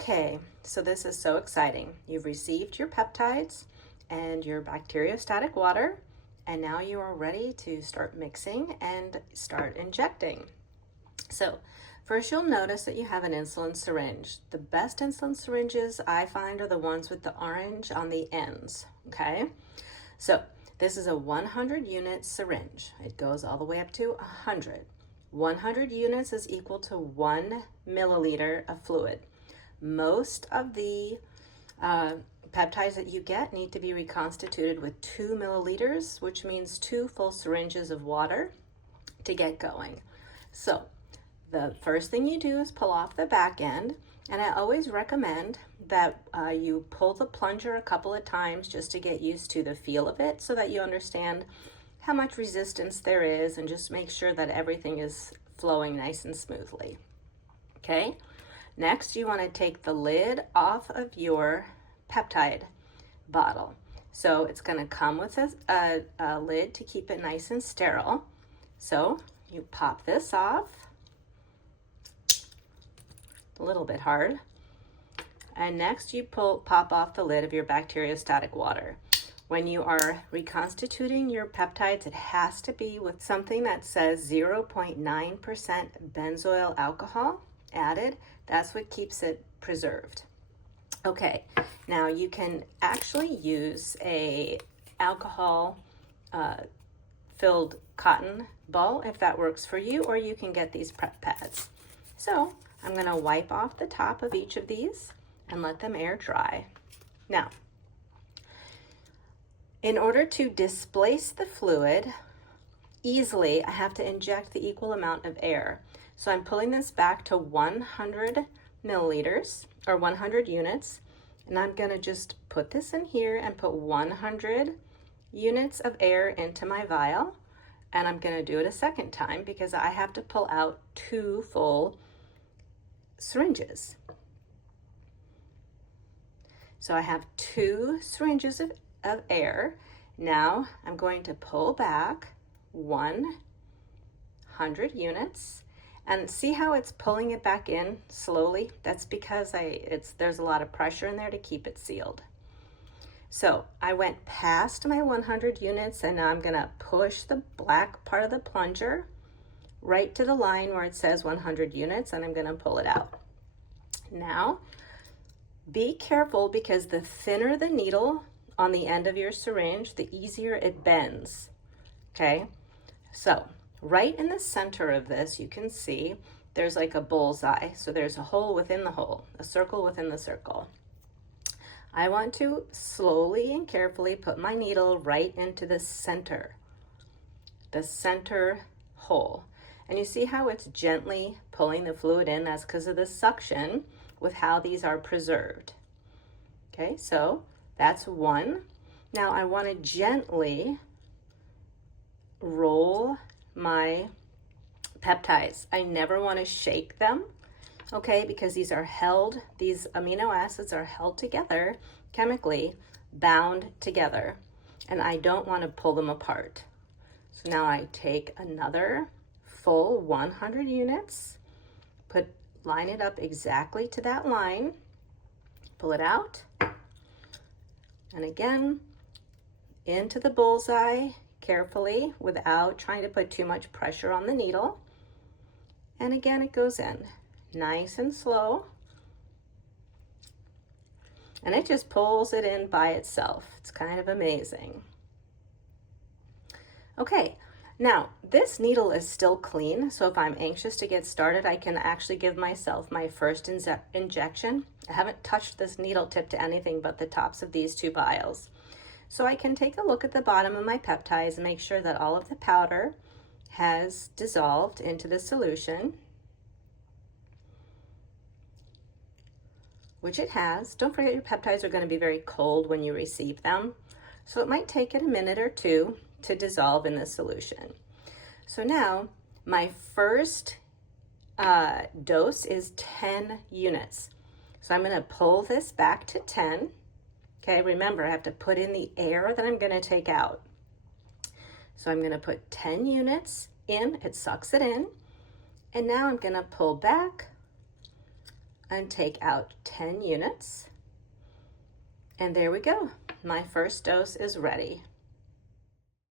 Okay, so this is so exciting. You've received your peptides and your bacteriostatic water, and now you are ready to start mixing and start injecting. So first you'll notice that you have an insulin syringe. The best insulin syringes I find are the ones with the orange on the ends, okay? So this is a 100 unit syringe. It goes all the way up to 100. 100 units is equal to 1 milliliter of fluid. Most of the peptides that you get need to be reconstituted with 2 milliliters, which means 2 full syringes of water to get going. So the first thing you do is pull off the back end, and I always recommend that you pull the plunger a couple of times just to get used to the feel of it so that you understand how much resistance there is and just make sure that everything is flowing nice and smoothly. Okay? Next, you want to take the lid off of your peptide bottle. So it's going to come with a lid to keep it nice and sterile. So you pop this off, a little bit hard. And next you pop off the lid of your bacteriostatic water. When you are reconstituting your peptides, it has to be with something that says 0.9% benzoyl alcohol added. That's what keeps it preserved. Okay, now you can actually use a alcohol filled cotton ball if that works for you, or you can get these prep pads. So I'm going to wipe off the top of each of these and let them air dry. Now, in order to displace the fluid easily, I have to inject the equal amount of air. So I'm pulling this back to 100 milliliters or 100 units, and I'm going to just put this in here and put 100 units of air into my vial, and I'm going to do it a second time because I have to pull out 2 full syringes. So I have 2 syringes of air. Now I'm going to pull back 100 units. And see how it's pulling it back in slowly? That's because there's a lot of pressure in there to keep it sealed. So I went past my 100 units, and now I'm gonna push the black part of the plunger right to the line where it says 100 units, and I'm gonna pull it out. Now, be careful because the thinner the needle on the end of your syringe, the easier it bends, okay? So, right in the center of this, you can see there's like a bullseye. So there's a hole within the hole, a circle within the circle. I want to slowly and carefully put my needle right into the center hole. And you see how it's gently pulling the fluid in? That's because of the suction with how these are preserved. Okay, so that's one. Now I want to gently roll my peptides. I never want to shake them, okay, because these amino acids are held together chemically, bound together, and I don't want to pull them apart. So now I take another full 100 units, line it up exactly to that line, pull it out, and again into the bullseye carefully without trying to put too much pressure on the needle. And again, it goes in nice and slow. And it just pulls it in by itself. It's kind of amazing. Okay, now this needle is still clean. So if I'm anxious to get started, I can actually give myself my first injection. I haven't touched this needle tip to anything but the tops of these 2 vials. So I can take a look at the bottom of my peptides and make sure that all of the powder has dissolved into the solution, which it has. Don't forget your peptides are going to be very cold when you receive them. So it might take it a minute or 2 to dissolve in the solution. So now my first dose is 10 units. So I'm going to pull this back to 10. Okay, remember I have to put in the air that I'm going to take out. So I'm going to put 10 units in, it sucks it in, and now I'm going to pull back and take out 10 units. And there we go. My first dose is ready.